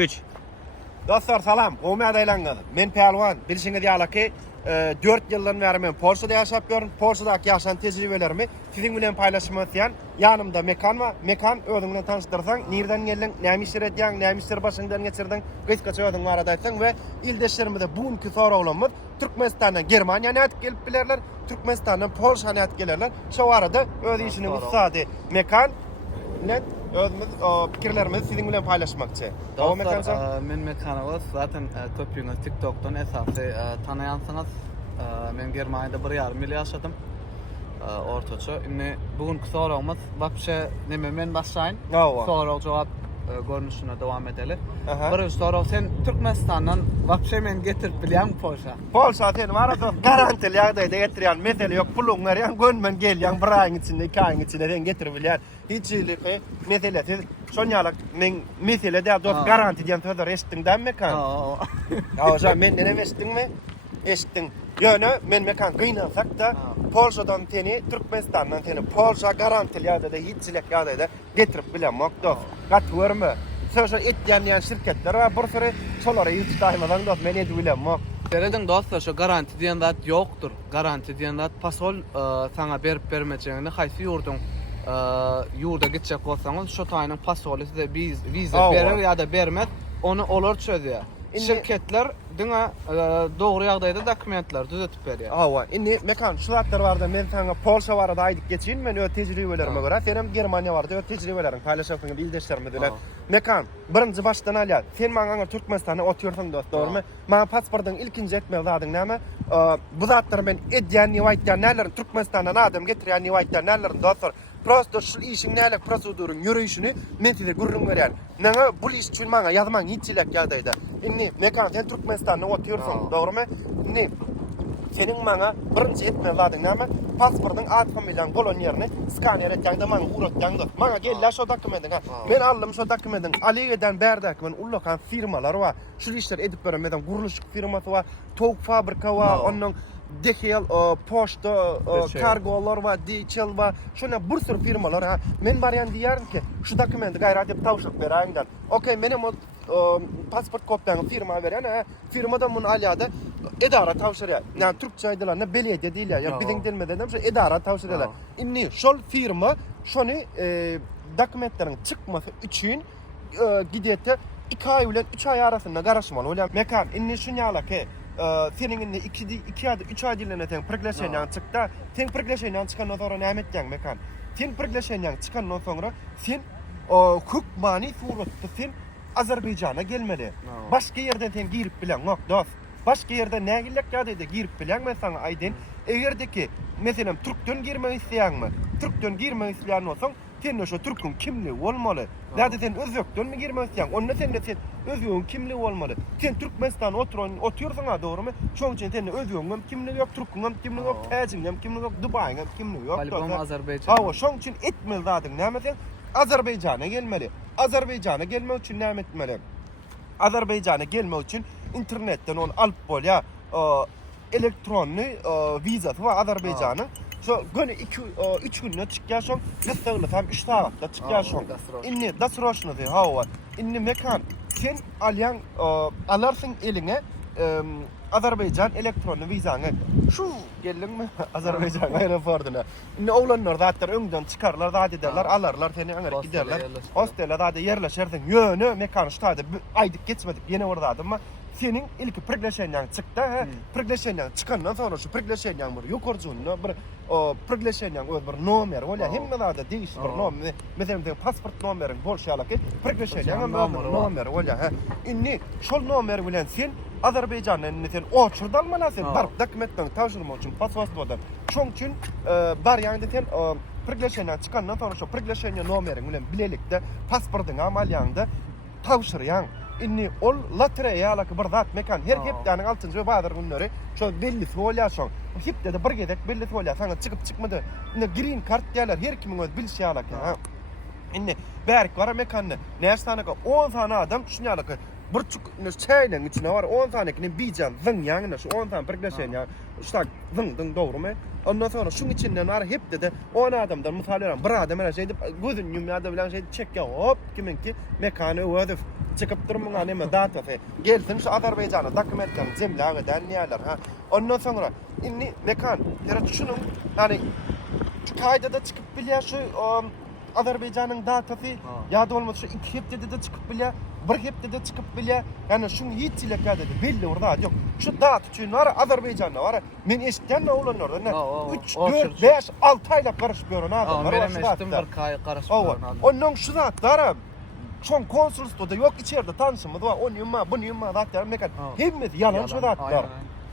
3. Dostlar salam. Gowmy adaylangadı. Men Pelwan. Bilişiňiz ýalyky 4 ýyldan beri men Polşada ýaşap ýörüm. Polşadaky ýaşan tejribelerimi siziň bilen paýlaşmak üçin ýanymda mekan we mekan özüň bilen tanışdyrsaň, nerden geldiň, näme işler edýäň, näme işler başyňdan geçirdiň, gysgaça özüň barada aýtsaň we ildeşlerimize buňky sorawlarymyz Türkmenistandan Germaniýa nädip gelip bilerler, Türkmenistandan Polşa nädip gelerler. Şo arada öz işini ussady mekan bilen özümüz pikirlerimizi siziň bilen paýlaşmakçy. Dostlar, men mekanыбыз zaten köpüňiz TikTok'tan esasy tanaýansyňyz. Men Germaniýada 1,5 ýyl ýaşadym. Ortaça. Indi bugünkü sorawymyz wapşe neme men başlaýyn. Soraw jogap görnüşine dowam edeli. Birinji soraw, sen Türkmenistandan wapşe men getirip bilýän Polşa? Polşa sen arada garantili ýagdaýda getirýän, mesele ýok, puluň berýän, gönmen gelýän, bir aýyň içinde, 2 aýyň içinde sen getirip bilýän. Hiç ýylyky mesele siz şonýalyk men mesele de dost garanti diýen sözler eşitdiňden mekan. Ýa men neme eşitdiňmi? Eşitdiň. Ýöne men mekan gynansak da Polşadan teni, Türkmenistandan teni Polşa garantili ýagdaýda hiçlik ýagdaýda getirip bilýän dost. Gatwyrmy? Söýşe etýän şirketler we bir sürü şolary ýytaýmadan dost men edip bilýän. Derediň dostlar, şu garanti diýen zat ýokdur. Garanti diýen zat pasol saňa berip bermeçegini haýsy ýurdun ýurda gitjek bolsaňyz, şo taýynyň pasoly size viza berer ýa-da bermez, onu olar çözýär. Şirketler diňe dogry ýagdaýda dokumentler düzetip berýär. Awa, indi mekan şulatlar barda men saňa Polşa barada aýdyp geçin, men öz tejribelerime görä, senem Germaniýa barda öz tejribelerim paýlaşasyň bildeşlerime bilen. Mekan, birinji başdan alýar. Sen maňa Türkmenistana otyrsaň dost, dogrymy? Maňa pasportyň ilkinji etmek zadyň näme? Bu zatlar men edýän ýaýtdan nälerin Türkmenistandan adam getirýän ýaýtdan nälerin dostlar. Prosto şu işin näle prosedurun ýürüýüşini men size gurrun berýän. Näme bu iş üçin maňa ýazmaň hiççilek ýagdaýda. Indi mekan sen Türkmenistandan otyrsaň, dogrymy? Indi senin maňa birinji etmek zadyň näme? Pasportyň ad familiýaň bolan ýerini skaner etýäň-de maňa uratýaň dost. Maňa gelýär şo dokumentin. Men aldym şo dokumentin. Aliýeden berdik men ullakan firmalar we şu işler edip beremeden guruluş firmasy we tog fabrika we onuň DHL poşta kargolar we DHL we şuna bir sürü firmalar. Men barýan diýärim ki, şu dokumenti gaýrat edip tawşyryp berýäňdir. Okey, menem pasport kopyaňy firma berýän, firmada mun alýada edara tawşyrýar. Näme türkçe aýdylarna belediýe diýilýär. Ýa biziň dilmede dem şu edara tawşyrýarlar. Indi şol firma şonu dokumentleriň çykmasy üçin gidýetde 2 aý bilen 3 aý arasynda garaşmaly bolýar. Mekan indi şunýalyky senin indi 2 ýa-da 3 aý dilene teň priglešenýaň çykda, teň priglešenýaň çykandan sonra näme etdiň mekan? Teň priglešenýaň çykandan sonra sen hukmany suratda sen Azerbaýjana gelmeli. Başga ýerden sen girip bilen ok dost. Başga ýerde nägillik ýagdaýda girip bilen men saňa aýdyn. Egerdeki meselem Türkden girmek isleýärmi? Türkden girmek isleýän bolsaň, sen şo Türkün kimligi bolmaly. Näde sen özbekden mi girmek isleýän? Onda sen de sen özbegin kimligi bolmaly. Sen Türkmenistan otyrsaň dogrymy? Şoň üçin sen özbegiň kimligi ýok, Türküň kimligi ýok, Täjiň kimligi ýok, Dubaýyň kimligi ýok. Albom Azerbaýjan. Hawa, şoň üçin etmeli zadyň näme sen? Azerbaýjana gelmeli. Azerbaýjana gelmek üçin näme etmeli? Azerbaýjana gelmek üçin internetden onu alyp bolýar. Elektronny viza we Azerbaýjana şo göni 3 günde çykýar şoň, mesela 3 saatda çykýar şoň. Indi dasroşny de hawa. Indi mekan sen alýan alarsyň eline Azerbaýjan elektronny vizany. Şu geldiňmi Azerbaýjan aeroportuna. Indi oglanlar zatlar öňden çykarlar, zat ederler, alarlar seni aňa giderler. Hostelde zat ýerleşersiň. Ýöne mekan ştada aýdyp geçmedik, ýene oradadymy? Senin ilki priglešenýaň çykda, priglešenýaň çykandan sonra şu priglešenýaň bir ýokarjyny bir priglešenýaň öz bir nomer bolýar. Hemmede diýiş bir nomer. Meselem pasport nomeriň bolşýalyky priglešenýaň nomer bolýar. Indi şol nomer bilen sen Azerbaýjanyň sen oçurda almalysan, bar dokumentden tawşyrmak üçin pasport bolan. Şoň üçin barýanda sen priglešenýaň çykandan sonra şu priglešenýaň nomeriň bilen bilelikde pasportyň amalýanda tawşyrýan. Inni ol lotereýalyk bir zat mekan her hepdeniň 6-njy we bazyr günleri şo belli bolýar şoň. Hepde de bir gedek belli bolýar. Saňa çykyp çykmady. Indi green card diýerler, her kimiň öz bilýärlik. Indi bärik bar mekanny. Näştanyka 10 tane adam şunýalyk bir çuk çaýnyň içine bar 10 tanekini bijan zıň ýaňyna şu 10 tane priglešenýaň ştak zıň dogrymy? Ondan sonra şuň içinden bar hepde de 10 adamdan misal beräm. Bir adam mana şeýdi gözün ýumýada bilen şeýdi çekýär. Hop kiminki mekany özü çıkıp durmuna neme datası. Gelsin şu Azerbaycan'a dokumentlerini jemläge dänýärler ha. Ondan sonra inni mekan yarat şunun hani kaydada çıkıp bilýär şu Azerbaycan'ın datası ya da olmaz şu 2 hepde de çıkıp bilýär. Bir hepde de çıkıp bilýär. Yani şunu hiç ilekade de belli orada yok. Şu dat üçin var Azerbaycan'da var. Men eşitden ne olanlar? 3 4 5 6 ayla karışıp ýören adamlar var. Benim eşitdim bir karışıp Onun şu zatlar çoğun konsolosluğunda yok içeride tanışımız var. Onu yumma, bunu yumma zatlar mekan. Hepimiz yalan şu zatlar.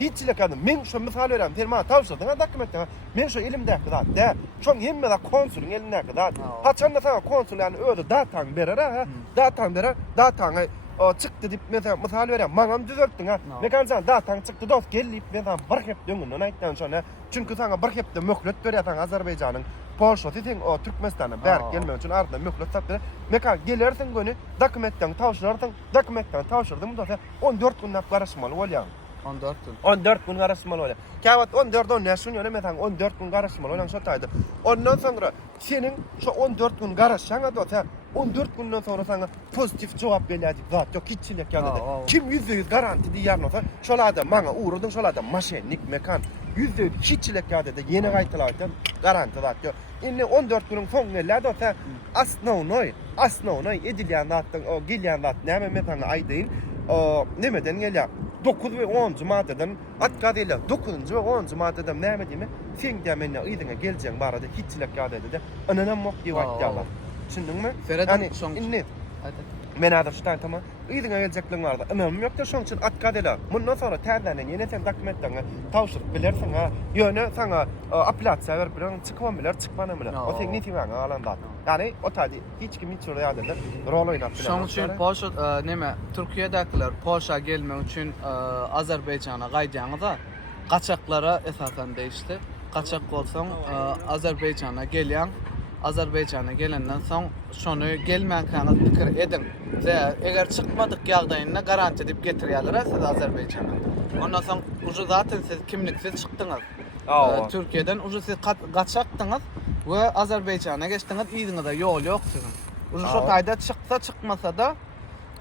Hiç ilekade. Men şu misal verem. Terma tavsiýe dokumentler. Men şu elimdäki zat da. Çoğun hemme de konsulun elindäki zat. Haçanda sana konsul yani öde datan berer ha. Datan berer. Datan çıktı dip mesela misal verem. Maňam düzeltdiň ha. Mekan sen datan çıktı dost gelip mesela bir hep döngünden aýtdan sonra. Çünkü sana bir hepde möhlet berýär Azerbayjanyň Polşa diýen o Türkmenistana berk gelmek üçin arda möhlet satdy. Mekan gelersiň göni dokumentden tawşyrarsyň. Dokumentden tawşyrdyň da 14 günnäp garaşmaly bolýar. 14 gün. 14 gün garaşmaly bolýar. Käwat 14 gün näşin ýöne metan 14 gün garaşmaly bolan şo taýdy. Ondan soňra seniň şu 14 gün garaşsaňa da 14 günden sonra sana pozitif jogap berýär. Zat ýok hiççilik ýa-da. Kim %100 garanti diýärnä şolada maňa uğradyň şolada maşenlik mekan %100 hiççilik ýa-da ýene gaýtylardan garanti zat ýok. Indi 14 günün soňuna da asnonoy edilýän zatdan o gelýän zat näme metan aýdyn. Nemeden gelýär? 9 ve 10 maddeden atka değil 9 ve 10 maddeden näme diýme? Sen de menne ýygyňa geljeň barada hiççilik ýa-da de. Ananam mok diýýär. Düşündüňmi? Yani inni men adar şutan tamam. Ýygyňa geljekliň barda. Anam ýok da şoň üçin atka değil. Mundan sonra täzeden ýene sen dokumentlerini tawşyryp bilersiň ha. Ýöne sana apelasiýa berip bilen çykman biler, çykmana biler. O sen netiýäň alanda. Yani o taýdy hiç kim hiç ýa-da rol oýnap bilen. Şoň üçin Polşa näme Türkiýedekiler Polşa gelmek üçin Azerbayjana gaýdýanda gaçaklara esasen değişti. Kaçak bolsaň Azerbayjana gelýän Azerbayjana gelenden soň şonu gelmänkäňiz pikir edin. Eger çykmadyk ýagdaýynda garanti edip getirýärler siz Azerbayjana. Ondan soň uju zaten siz kimliksiz çykdyňyz. Türkiýeden uju siz gaçakdyňyz we Azerbayjana geçdiňiz, ýygyňyzda ýol ýok sizin. Uju şo taýda çyksa çykmasa da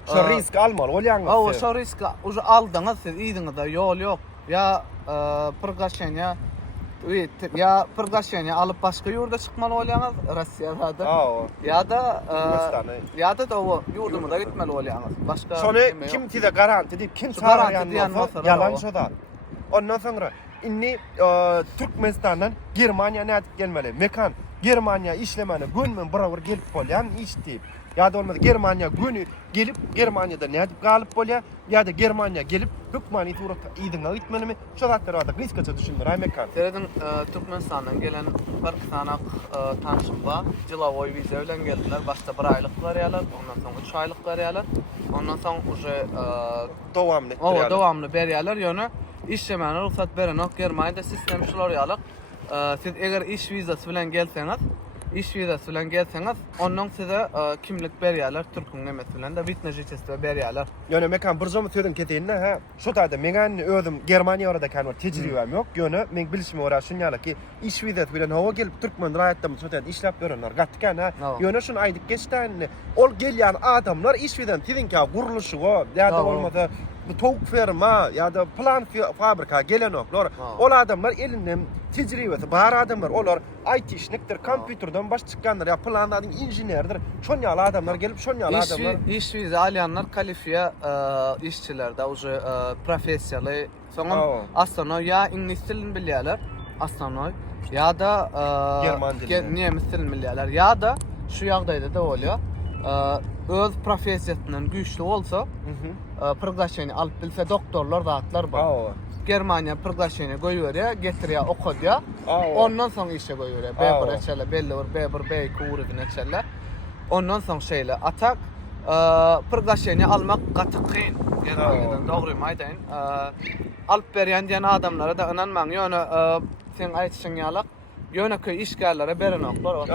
şo risk almaly bolýaňyz. Şo risk uju aldyňyz siz, ýygyňyzda ýol ýok. Ya priglашение ya priglашение alıp başga ýurda çykmaly bolýaňyz Russiýada da. Ya da o ýurdumda gitmeli bolýaňyz. Başga şonu kim tize garanti diýip kim çağırýan yalan şo da. Ondan soňra inni Türkmenistandan Germaniýa nädip gelmeli? Mekan Germaniýa işlemeni günmen birer gelip bolýan iş diýip. Ya da olmadı Germaniýa günü gelip Germaniýada nädip galyp bolýar? Ya da Germaniýa gelip hükmani surata ýygyňa gitmenimi? Şo zatlar barada gysgaça düşündir ay mekan. Seredin Türkmenistandan gelen bir sanak tanışym bar. Jilawoy wiza bilen geldiler. Başda 1 aýlyk berýärler, ondan soň 3 aýlyk berýärler. Ondan soň uje dowamly berýärler. Dowamly berýärler. Ýöne işlemeni ruhsat berenok Germaniýada sistem şular ýalyk. Siz eger iş vizasy bilen gelseňiz, ondan size kimlik berýärler, türküň nemesi bilen de witnessçisi berýärler. Ýöne mekan bir zomy söýdüm keteýinde ha. Şo taýda men özüm Germaniýa barada kan tejribem ýok. Ýöne men bilişim ora şunýalyky iş vizasy bilen hawa gelip türkmen raýatda şo taýda işläp berenler gatkan ha. Ýöne şunu aýdyp geçdi. Ol gelýän adamlar iş vizasy tizinkä guruluşy go, ýa-da bolmasa bu tawuk firma ýa-da plan fabrika gelenoklar. Ol adamlar elinden tejribesi bar adamlar, olar IT işnikdir, kompýuterden baş çykkanlar, ya planlaryň inženerdir. Şon ýaly adamlar gelip şon ýaly adamlar iş viza alýanlar kalifiýe işçiler da uje professiýaly, soňra astronom ýa ingliz dilini bilýärler, astronom ýa-da German dilini, nemis dilini bilýärler, ýa-da şu ýagdaýda da bolýar. Öz professiýasynyň güýçli bolsa, priglашение alyp bilse doktorlar, zatlar bar. Germaniýa priglашение goýberýär, getirýär, okudýar. Ondan soň işe goýberýär. B1 eçelle, belli bir B1, B2 urugyny eçelle. Ondan soň şeýle atak priglашение almak gaty kyn. Germaniýadan dogry maýdaýyn. Alyp berýän diýen adamlara da inanmaň. Ýöne sen aýtşyň ýalyk. Ýöne köy işgärlere berenoklar.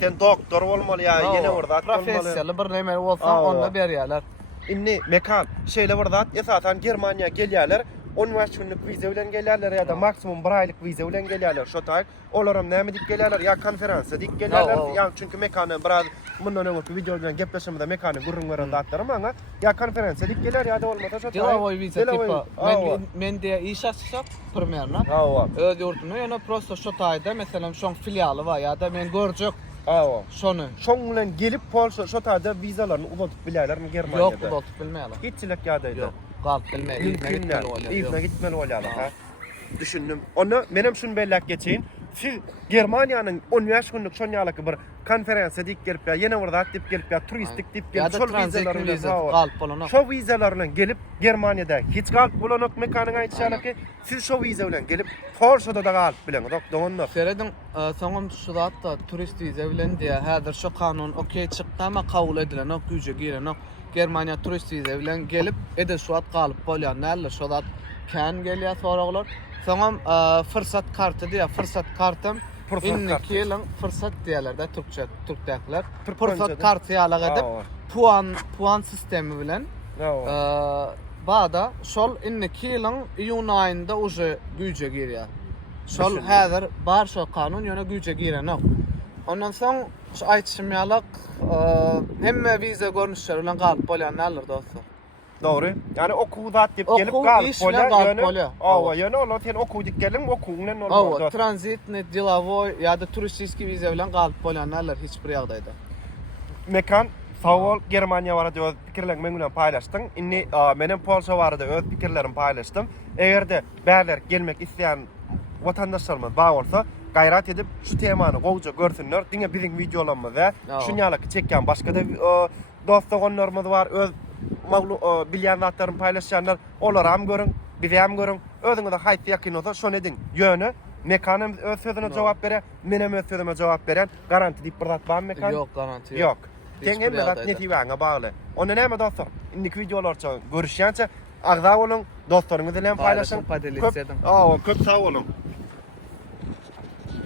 Sen doktor bolmaly ýa ýene orada bolmaly. Professiýaly bir näme bolsa onda berýärler. Inni mekan şeýle bir zat esasen Germaniýa gelýärler. 15 günlük vize bilen gelýärler ýa-da Ha. maksimum 1 aýlyk vize bilen gelýärler. Şo taýyk olaram näme dip gelýärler ýa konferensiýa dip gelýärler. Ha, Ýa çünki mekany biraz mundan öňki video bilen gepleşmede mekany gurrun gören zatlarym aňa ýa konferensiýa dip gelýär ýa-da bolmasa şo taýyk. Delovoy viza Delovoy- tipa. Men de iş açsak primärna. Awa. Öz ýurtuna ýa-da prosto şo taýda meselem şoň filialy bar ýa-da men görjek Awa. şonu. Şoň bilen gelip Polşa şo taýda vizalarny uzatyp bilýärlermi Germaniýada? Yok uzatyp bilmeýärler. Hiççilik ýa-da Yok. Galyp bilmeýär. Mümkünler. İlme gitmeli olýarlar ha. Düşündüm. Onu menem şunu bellek geçeyin. Siz Germaniýanyň 15 günlük şon ýalyky bir konferensiýa dip gelip ýa ýene bir zat dip gelip ýa turistik dip gelip ýa-da şol transit vizalarny viza galyp galyp bolanok. şo vizalar bilen gelip Germaniýada hiç galyp bolanok mekanyň aýtýarlar siz şo viza bilen gelip Polşada da galyp bilen doktorunlar. Feredin soňam şu zatda turist viza bilen diýe häzir şu kanun okey çykdy ama kabul edilen ok güje giren ok Germaniýa turist viza bilen gelip ede şu at galyp bolýanlar şu zat kan gelýär soraglar. Soňam fırsat kartı diýe fırsat kartym Fırsat inni kartı. ýylyň fırsat diýerler Türkçe Türkdäkler. Fırsat Fırsat kartı ýalyk edip puan sistemi bilen Bada şol inniki ýylyň iýun aýynda uje güje girýär. Şol Düşündüm. häzir bar şo kanun ýöne güje girenok. Ondan soň şu aýtışym ýalyk hemme viza görnüşleri bilen galyp bolýanlar dostlar. Doğru. Yani okuw zat dip gelip Okuw galyp iş bilen galyp bolýar. bolýar. Awa, ýöne olar sen okuw dip gelin okuw bilen Awa, olmaz. tranzitni, delovoy ýa-da turistik viza bilen galyp bolýanlar hiç bir ýagdaýda. Mekan Sağol Germaniýa barada öz pikirlerimi men bilen paýlaşdyň. Inni menem Polşa barada öz pikirlerimi paýlaşdym. Egerde bäler gelmek isleýän watandaşlarymyz bar bolsa, gaýrat edip şu temany gowja görsünler. Diňe biziň videolarymyzda şunýalyk çekýän başga da dostlarymyz bar, öz bilýän zatlaryny paýlaşýanlar. Olar hem görün, biz hem görün. Özüňize haýsy ýakyn bolsa şonu edin. Ýöne mekanım öz sözüne cevap beren, menem öz sözüme cevap beren garanti dip bir zat bar mekan. Yok garanti yok. Yok. Hiç Sen hem bir de ýagdaýda. netibaňa bagly. Onda näme dostlar? Indiki videolarça görüşýänçe agza bolun, dostlaryňyz bilen paýlaşyň. Paýlaşyň, paýlaşyň. Köp sag bolun.